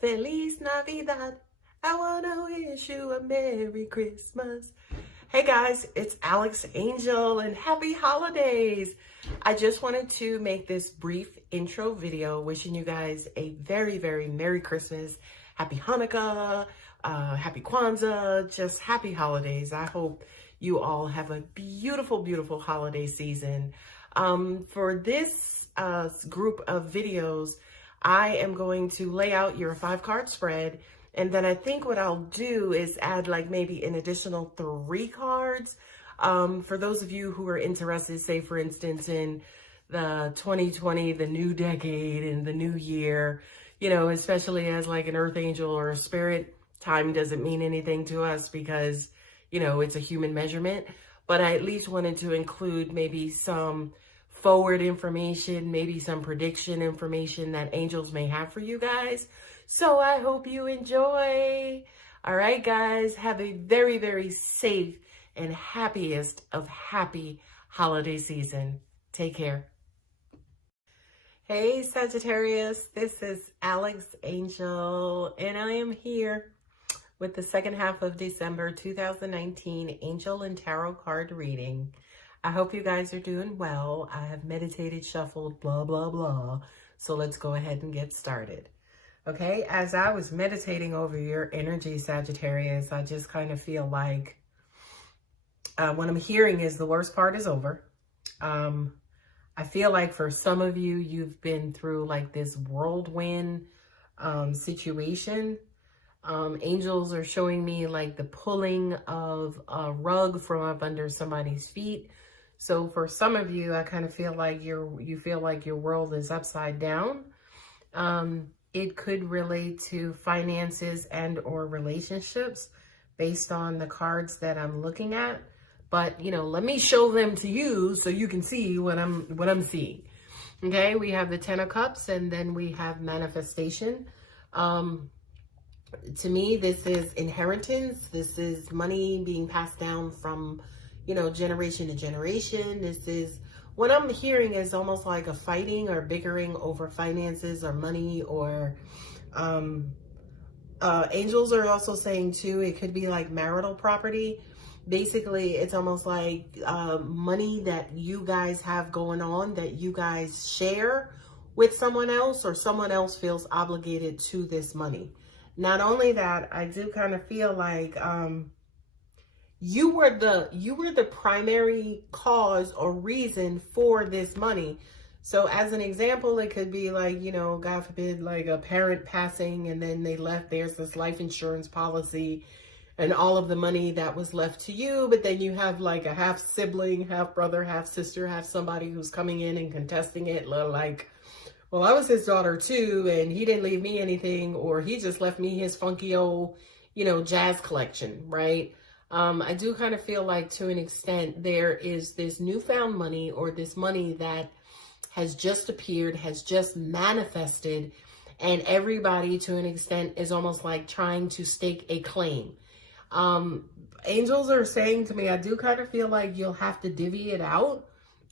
Feliz Navidad. I want to wish you a Merry Christmas. Hey guys, it's Alex Angel and happy holidays. I just wanted to make this brief intro video wishing you guys a very, very Merry Christmas, Happy Hanukkah, Happy Kwanzaa, just happy holidays. I hope you all have a beautiful, beautiful holiday season. For this group of videos, I am going to lay out your 5-card spread, and then I think what I'll do is add like maybe an additional 3 cards for those of you who are interested, say for instance in the 2020, the new decade and the new year, you know, especially as like an earth angel or a spirit. Time doesn't mean anything to us because, you know, it's a human measurement, but I at least wanted to include maybe some forward information, maybe some prediction information that angels may have for you guys. So I hope you enjoy. All right, guys, have a very, very safe and happiest of happy holiday season. Take care. Hey, Sagittarius, this is Alex Angel, and I am here with the second half of December 2019 Angel and Tarot card reading. I hope you guys are doing well. I have meditated, shuffled, blah, blah, blah. So let's go ahead and get started. Okay, as I was meditating over your energy, Sagittarius, I just kind of feel like what I'm hearing is the worst part is over. I feel like for some of you, you've been through like this whirlwind situation. Angels are showing me like the pulling of a rug from up under somebody's feet. So for some of you, I kind of feel like you feel like your world is upside down. It could relate to finances and or relationships based on the cards that I'm looking at. But, you know, let me show them to you so you can see what I'm seeing. Okay, we have the 10 of Cups and then we have manifestation. To me, this is inheritance. This is money being passed down from, you know, generation to generation. This is what I'm hearing is almost like a fighting or bickering over finances or money or angels are also saying too, it could be like marital property. Basically, it's almost like money that you guys have going on that you guys share with someone else or someone else feels obligated to this money. Not only that, I do kind of feel like you were the primary cause or reason for this money. So as an example, it could be like, you know, God forbid, like a parent passing and then they left, there's this life insurance policy and all of the money that was left to you. But then you have like a half sibling, half brother, half sister, half somebody who's coming in and contesting it. Like, well, I was his daughter too, and he didn't leave me anything, or he just left me his funky old, you know, jazz collection, right? I do kind of feel like to an extent there is this newfound money or this money that has just appeared, has just manifested, and everybody to an extent is almost like trying to stake a claim. Angels are saying to me, I do kind of feel like you'll have to divvy it out,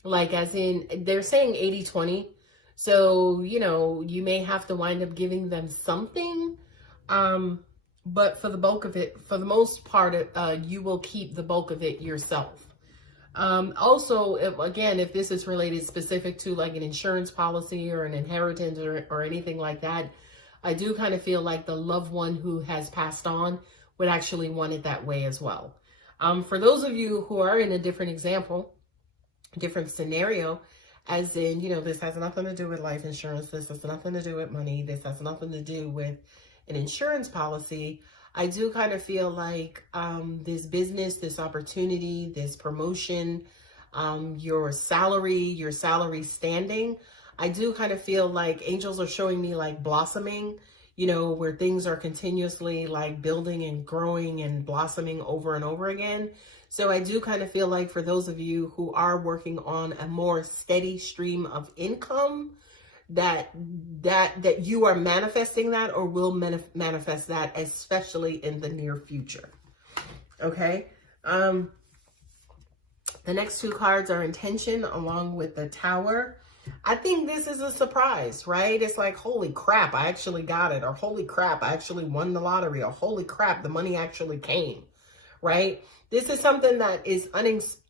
like as in they're saying 80-20. So, you know, you may have to wind up giving them something, but for the bulk of it, for the most part, you will keep the bulk of it yourself. Also, if this is related specific to like an insurance policy or an inheritance or anything like that, I do kind of feel like the loved one who has passed on would actually want it that way as well. For those of you who are in a different example, different scenario, as in, you know, this has nothing to do with life insurance. This has nothing to do with money. This has nothing to do with an insurance policy. I do kind of feel like this business, this opportunity, this promotion, your salary standing, I do kind of feel like angels are showing me like blossoming, you know, where things are continuously like building and growing and blossoming over and over again. So I do kind of feel like for those of you who are working on a more steady stream of income, that you are manifesting that or will manifest that, especially in the near future. Okay. The next 2 cards are intention along with the Tower. I think this is a surprise, right? It's like, holy crap, I actually got it. Or holy crap, I actually won the lottery. Or holy crap, the money actually came, right? This is something that is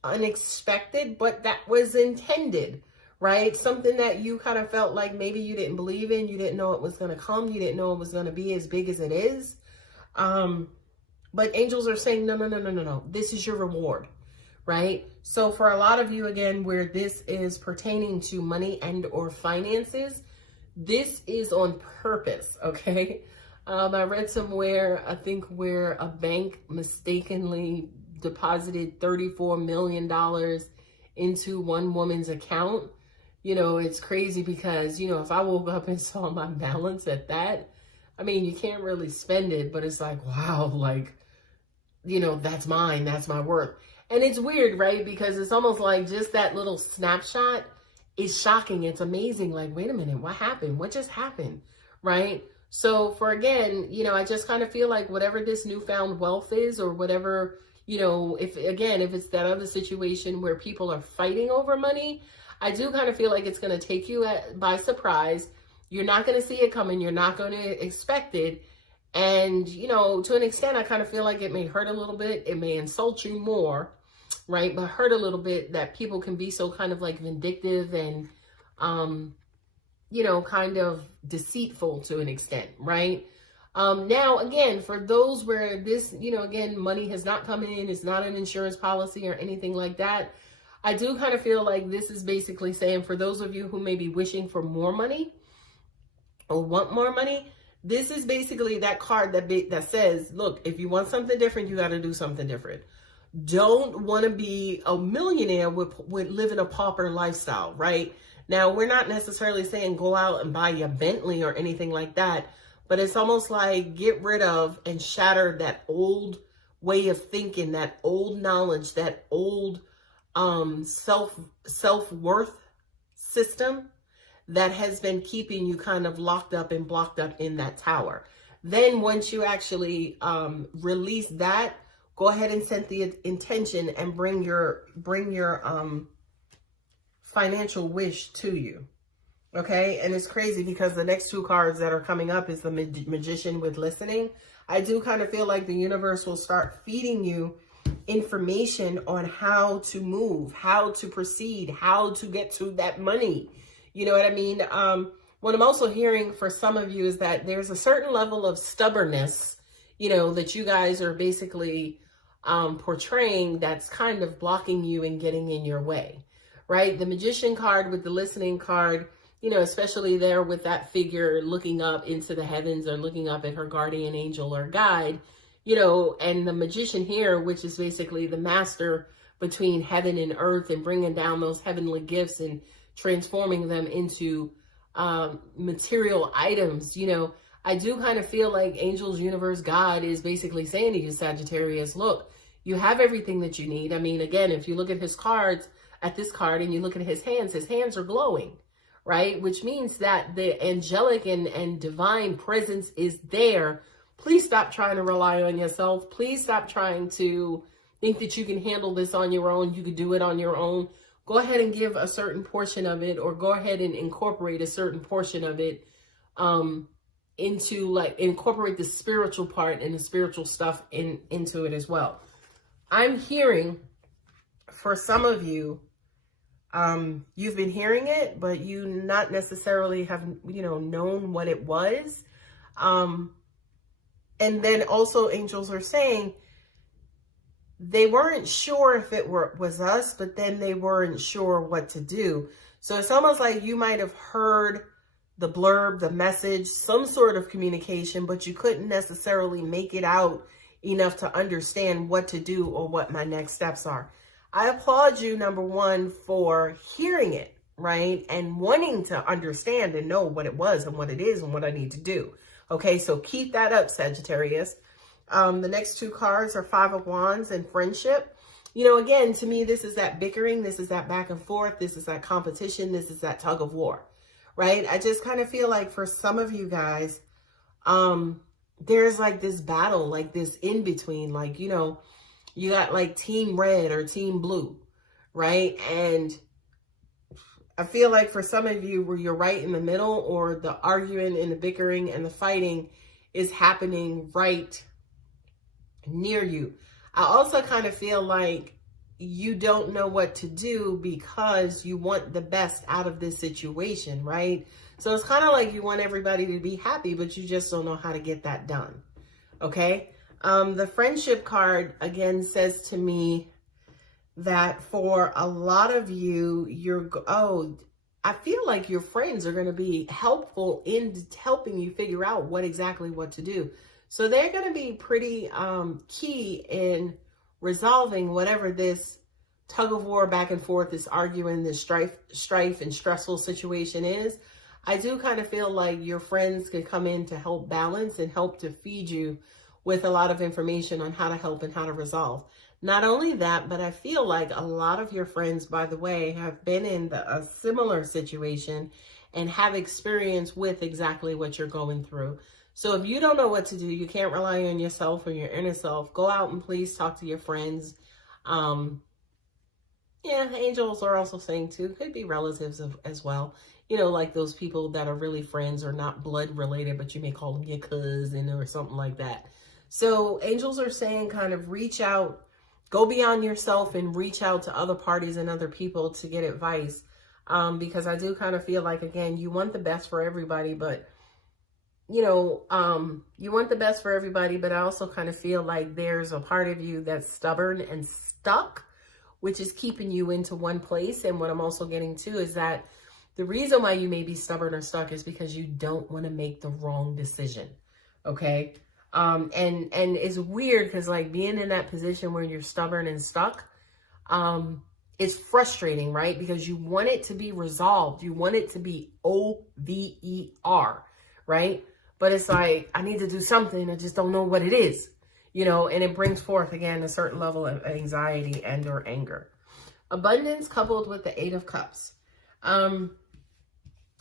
unexpected, but that was intended, right? Something that you kind of felt like maybe you didn't believe in. You didn't know it was going to come. You didn't know it was going to be as big as it is. But angels are saying, no, no, no, no, no, no. This is your reward, right? So for a lot of you, again, where this is pertaining to money and or finances, this is on purpose, okay? I read somewhere, I think, where a bank mistakenly deposited $34 million into one woman's account. You know, it's crazy because, you know, if I woke up and saw my balance at that, I mean, you can't really spend it, but it's like, wow, like, you know, that's mine, that's my worth. And it's weird, right? Because it's almost like just that little snapshot is shocking. It's amazing. Like, wait a minute, what happened? What just happened? Right? So for, again, you know, I just kind of feel like whatever this newfound wealth is, or whatever, you know, if it's that other situation where people are fighting over money, I do kind of feel like it's going to take you by surprise. You're not going to see it coming. You're not going to expect it. And, you know, to an extent, I kind of feel like it may hurt a little bit. It may insult you more, right? But hurt a little bit that people can be so kind of like vindictive and, you know, kind of deceitful to an extent, right? Now, again, for those where this, you know, again, money has not come in, it's not an insurance policy or anything like that. I do kind of feel like this is basically saying, for those of you who may be wishing for more money or want more money, this is basically that card that says, look, if you want something different, you got to do something different. Don't want to be a millionaire with living a pauper lifestyle, right? Now, we're not necessarily saying go out and buy your Bentley or anything like that, but it's almost like get rid of and shatter that old way of thinking, that old knowledge, that old self-worth system that has been keeping you kind of locked up and blocked up in that tower. Then once you actually release that, go ahead and set the intention and bring your financial wish to you. Okay, and it's crazy because the next two cards that are coming up is the Magician with listening. I do kind of feel like the universe will start feeding you information on how to move, how to proceed, how to get to that money. You know what I mean? What I'm also hearing for some of you is that there's a certain level of stubbornness, you know, that you guys are basically portraying that's kind of blocking you and getting in your way, right? The Magician card with the listening card, you know, especially there with that figure looking up into the heavens or looking up at her guardian angel or guide, you know, and the Magician here, which is basically the master between heaven and earth and bringing down those heavenly gifts and transforming them into material items. You know, I do kind of feel like angels, universe, God is basically saying to you, Sagittarius, look, you have everything that you need. I mean, again, if you look at his cards, at this card, and you look at his hands are glowing, right? Which means that the angelic and divine presence is there. Please stop trying to rely on yourself. Please stop trying to think that you can handle this on your own. You could do it on your own. Go ahead and give a certain portion of it, or go ahead and incorporate a certain portion of it into, like, incorporate the spiritual part and the spiritual stuff into it as well. I'm hearing for some of you, you've been hearing it, but you not necessarily have, you know, known what it was. And then also angels are saying they weren't sure if it was us, but then they weren't sure what to do. So it's almost like you might have heard the blurb, the message, some sort of communication, but you couldn't necessarily make it out enough to understand what to do or what my next steps are. I applaud you, number one, for hearing it, right? And wanting to understand and know what it was and what it is and what I need to do. Okay, so keep that up, Sagittarius. The next two cards are Five of Wands and Friendship. You know, again, to me, this is that bickering. This is that back and forth. This is that competition. This is that tug of war, right? I just kind of feel like for some of you guys, there's like this battle, like this in between, like, you know, you got like team red or team blue, right? And I feel like for some of you, where you're right in the middle, or the arguing and the bickering and the fighting is happening right near you. I also kind of feel like you don't know what to do because you want the best out of this situation, right? So it's kind of like you want everybody to be happy, but you just don't know how to get that done. Okay. The friendship card again says to me that for a lot of you, I feel like your friends are going to be helpful in helping you figure out what to do. So they're going to be pretty key in resolving whatever this tug of war back and forth, this arguing, this strife and stressful situation is. I do kind of feel like your friends can come in to help balance and help to feed you with a lot of information on how to help and how to resolve. Not only that, but I feel like a lot of your friends, by the way, have been in a similar situation and have experience with exactly what you're going through. So if you don't know what to do, you can't rely on yourself or your inner self, go out and please talk to your friends. Yeah, angels are also saying too, could be relatives as well. You know, like those people that are really friends or not blood related, but you may call them your cousin or something like that. So angels are saying kind of reach out, go beyond yourself and reach out to other parties and other people to get advice. Because I do kind of feel like, again, you want the best for everybody, but you know, you want the best for everybody, but I also kind of feel like there's a part of you that's stubborn and stuck, which is keeping you into one place. And what I'm also getting to is that the reason why you may be stubborn or stuck is because you don't want to make the wrong decision. Okay. And it's weird because like being in that position where you're stubborn and stuck, it's frustrating, right? Because you want it to be resolved. You want it to be over, right? But it's like, I need to do something. I just don't know what it is, you know, and it brings forth, again, a certain level of anxiety and or anger. Abundance coupled with the 8 of Cups.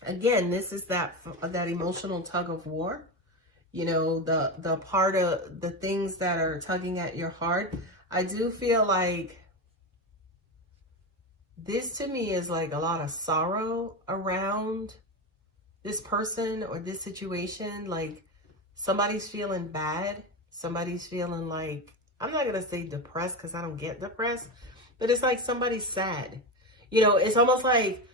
Again, this is that emotional tug of war. You know, the part of the things that are tugging at your heart. I do feel like this to me is like a lot of sorrow around this person or this situation. Like somebody's feeling bad. Somebody's feeling like, I'm not going to say depressed because I don't get depressed, but it's like somebody's sad. You know, it's almost like,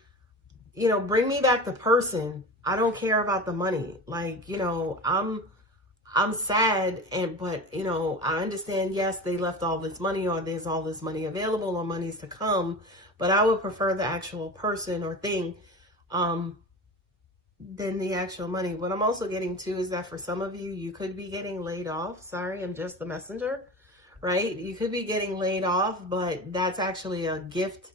you know, bring me back the person. I don't care about the money. Like, you know, I'm sad, but you know, I understand, yes, they left all this money or there's all this money available or money's to come, but I would prefer the actual person or thing than the actual money. What I'm also getting to is that for some of you, you could be getting laid off. Sorry, I'm just the messenger, right? You could be getting laid off, but that's actually a gift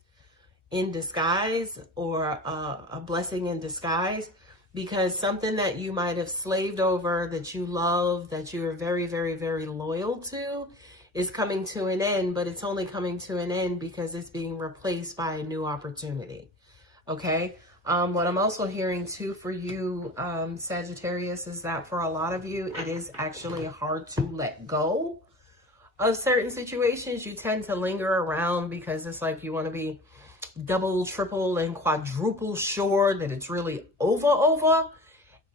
in disguise or a blessing in disguise, because something that you might have slaved over, that you love, that you are very, very, very loyal to is coming to an end, but it's only coming to an end because it's being replaced by a new opportunity. Okay. What I'm also hearing too for you, Sagittarius, is that for a lot of you, it is actually hard to let go of certain situations. You tend to linger around because it's like you want to be double, triple, and quadruple sure that it's really over.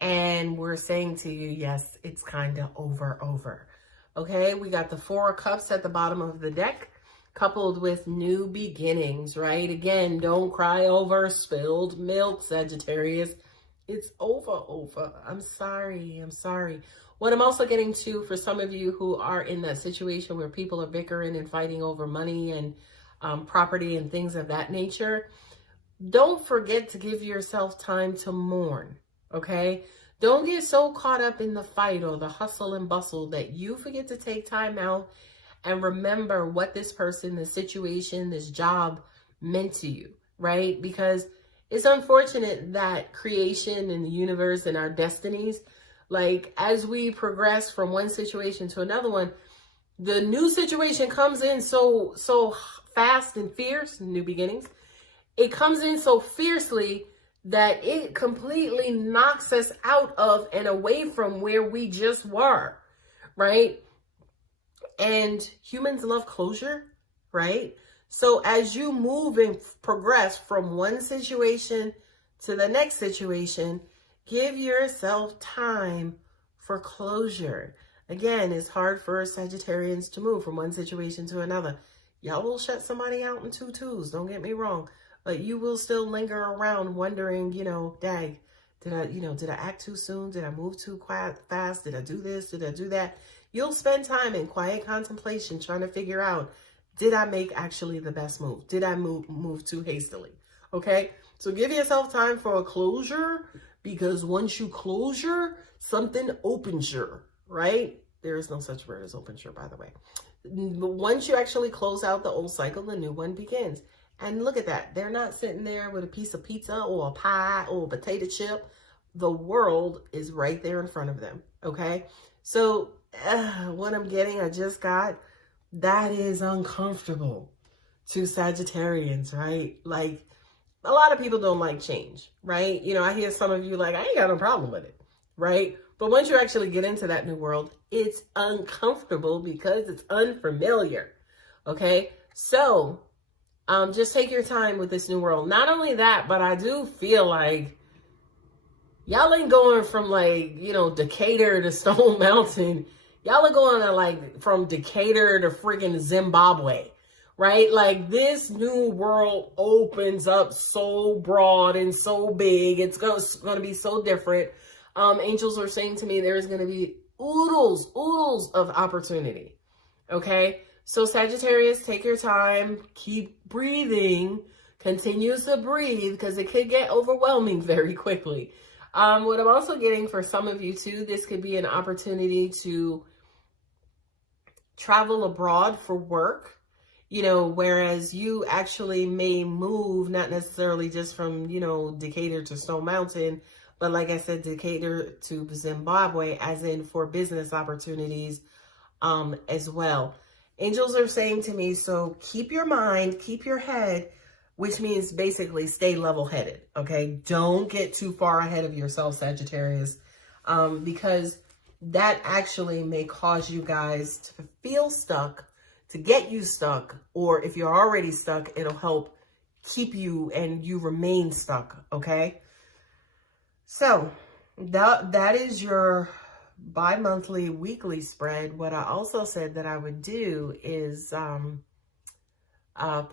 And we're saying to you, yes, it's kind of over. Okay, we got the 4 of Cups at the bottom of the deck, coupled with new beginnings, right? Again, don't cry over spilled milk, Sagittarius. It's over. I'm sorry. What I'm also getting to for some of you who are in that situation where people are bickering and fighting over money and property and things of that nature, don't forget to give yourself time to mourn, okay? Don't get so caught up in the fight or the hustle and bustle that you forget to take time out and remember what this person, this situation, this job meant to you, right? Because it's unfortunate that creation and the universe and our destinies, like as we progress from one situation to another one, the new situation comes in so fast and fierce, new beginnings. It comes in so fiercely that it completely knocks us out of and away from where we just were, right? And humans love closure, right? So as you move and progress from one situation to the next situation, give yourself time for closure. Again, it's hard for Sagittarians to move from one situation to another. Y'all will shut somebody out in 2 twos, don't get me wrong. But you will still linger around wondering, dang, did I act too soon? Did I move too fast? Did I do this? Did I do that? You'll spend time in quiet contemplation trying to figure out, did I make actually the best move? Did I move too hastily? Okay, so give yourself time for a closure, because once you closure, something opens you, right? There is no such word as open, by the way. Once you actually close out the old cycle, the new one begins. And look at that. They're not sitting there with a piece of pizza or a pie or a potato chip. The world is right there in front of them. Okay. So what I'm getting, I just got, that is uncomfortable to Sagittarians, right? Like, a lot of people don't like change, right? I hear some of you like, I ain't got no problem with it, right? But once you actually get into that new world, it's uncomfortable because it's unfamiliar, okay? So just take your time with this new world. Not only that, but I do feel like y'all ain't going from like, Decatur to Stone Mountain. Y'all are going to like from Decatur to friggin' Zimbabwe, right? Like, this new world opens up so broad and so big. It's going to be so different. Angels are saying to me, there's going to be oodles of opportunity. Okay. So Sagittarius, take your time, keep breathing, continues to breathe, because it could get overwhelming very quickly. What I'm also getting for some of you too, this could be an opportunity to travel abroad for work, whereas you actually may move, not necessarily just from, Decatur to Stone Mountain, but like I said, Decatur to Zimbabwe, as in for business opportunities as well. Angels are saying to me, so keep your mind, keep your head, which means basically stay level-headed, okay? Don't get too far ahead of yourself, Sagittarius, because that actually may cause you guys to feel stuck, to get you stuck, or if you're already stuck, it'll help keep you and you remain stuck, okay? So that is your bi-monthly weekly spread. What I also said that I would do is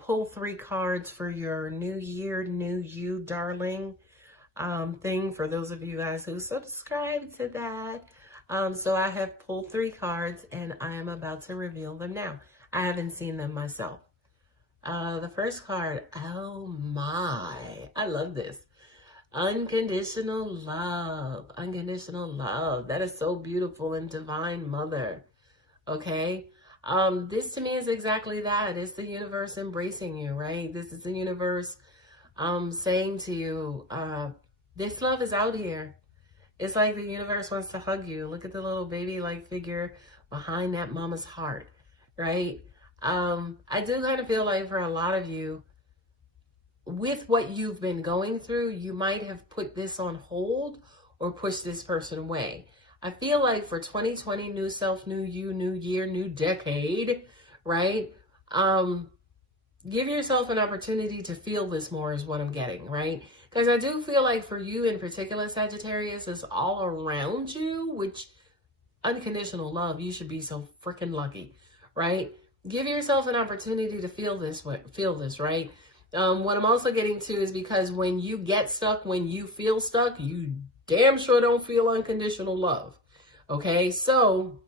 pull 3 cards for your new year, new you, darling thing, for those of you guys who subscribe to that. So I have pulled 3 cards and I am about to reveal them now. I haven't seen them myself. The first card, oh my, I love this. Unconditional love. Unconditional love. That is so beautiful, and divine mother. Okay. This to me is exactly that. It's the universe embracing you, right? This is the universe saying to you, this love is out here. It's like the universe wants to hug you. Look at the little baby-like figure behind that mama's heart, right? I do kind of feel like for a lot of you, with what you've been going through, you might have put this on hold or pushed this person away. I feel like for 2020, new self, new you, new year, new decade, right? Give yourself an opportunity to feel this more is what I'm getting, right? Because I do feel like for you in particular, Sagittarius, is all around you, which unconditional love, you should be so freaking lucky, right? Give yourself an opportunity to feel this, right? What I'm also getting to is because when you get stuck, when you feel stuck, you damn sure don't feel unconditional love. Okay, so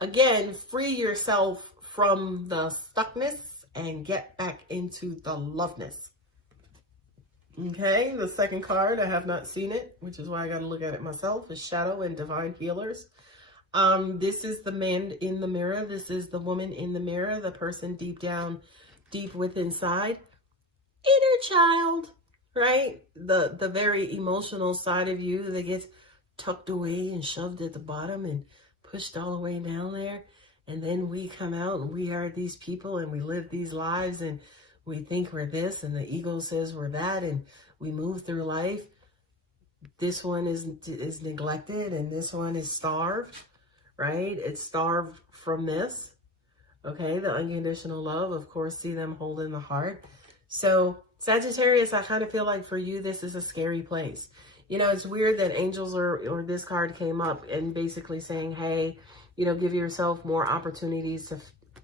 again, free yourself from the stuckness and get back into the loveness. Okay, the second card, I have not seen it, which is why I got to look at it myself, is Shadow and Divine Healers. This is the man in the mirror. This is the woman in the mirror, the person deep within inside, inner child, right? The very emotional side of you that gets tucked away and shoved at the bottom and pushed all the way down there. And then we come out and we are these people and we live these lives and we think we're this and the ego says we're that and we move through life. This one is neglected and this one is starved, right? It's starved from this. Okay, the unconditional love, of course, see them holding the heart. So Sagittarius, I kind of feel like for you, this is a scary place. You know, it's weird that angels or this card came up and basically saying, hey, you know, give yourself more opportunities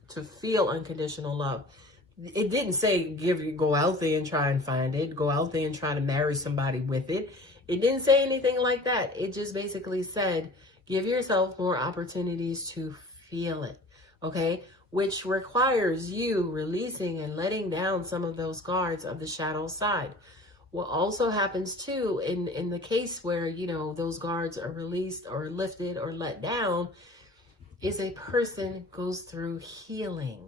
to feel unconditional love. It didn't say go out there and try and find it. Go out there and try to marry somebody with it. It didn't say anything like that. It just basically said, give yourself more opportunities to feel it. Okay? Which requires you releasing and letting down some of those guards of the shadow side. What also happens too in the case where, you know, those guards are released or lifted or let down is a person goes through healing,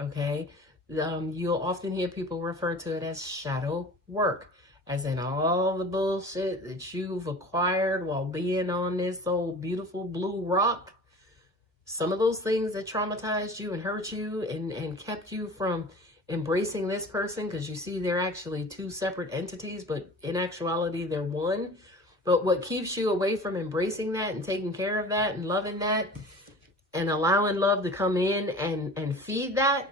okay? You'll often hear people refer to it as shadow work, as in all the bullshit that you've acquired while being on this old beautiful blue rock. Some of those things that traumatized you and hurt you and kept you from embracing this person, because you see they're actually two separate entities, but in actuality they're one. But what keeps you away from embracing that and taking care of that and loving that and allowing love to come in and feed that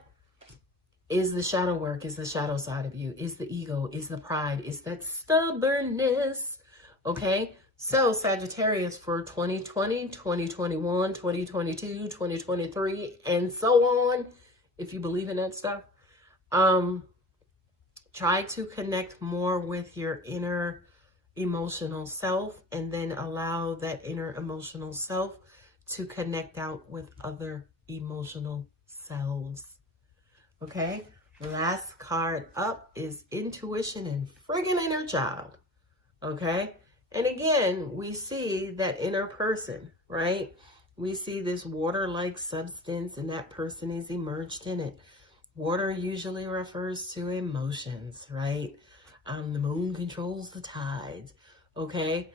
is the shadow work, is the shadow side of you, is the ego, is the pride, is that stubbornness. Okay, so Sagittarius for 2020, 2021, 2022, 2023, and so on, if you believe in that stuff. Try to connect more with your inner emotional self, and then allow that inner emotional self to connect out with other emotional selves. Okay, last card up is intuition and friggin' inner child. Okay, and again, we see that inner person, right? We see this water-like substance, and that person is immersed in it. Water usually refers to emotions, right? The moon controls the tides, okay?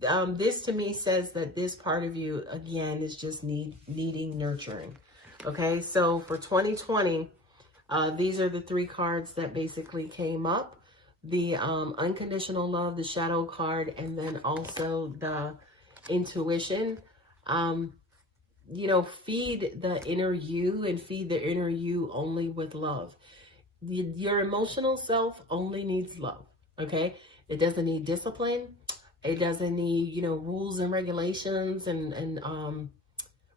This to me says that this part of you, again, is just needing nurturing, okay? So for 2020, these are the three cards that basically came up. The unconditional love, the shadow card, and then also the intuition. You know, feed the inner you and feed the inner you only with love. Your emotional self only needs love, okay? It doesn't need discipline. It doesn't need, you know, rules and regulations and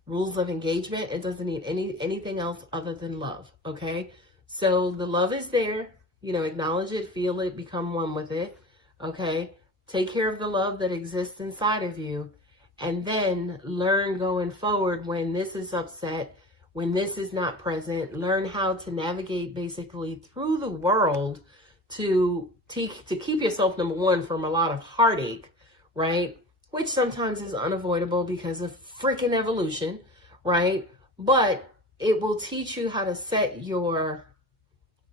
rules of engagement. It doesn't need anything else other than love, okay? So the love is there. You know, acknowledge it, feel it, become one with it, okay? Take care of the love that exists inside of you. And then learn going forward when this is upset, when this is not present, learn how to navigate basically through the world to keep yourself, number one, from a lot of heartache, right? Which sometimes is unavoidable because of freaking evolution, right? But it will teach you how to set your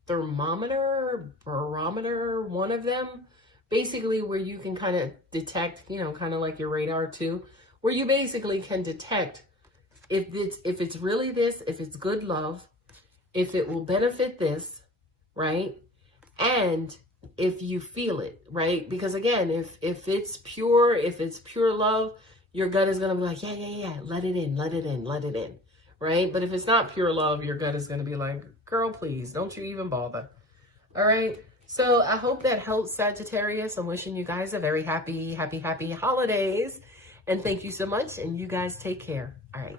thermometer, barometer, one of them, basically where you can kind of detect, you know, kind of like your radar too, where you basically can detect if it's really this, if it's good love, if it will benefit this, right? And if you feel it, right? Because again, if it's pure love, your gut is going to be like, yeah, let it in, let it in, let it in, right? But if it's not pure love, your gut is going to be like, girl, please, don't you even bother. All right. So I hope that helps, Sagittarius. I'm wishing you guys a very happy holidays. And thank you so much. And you guys take care. All right.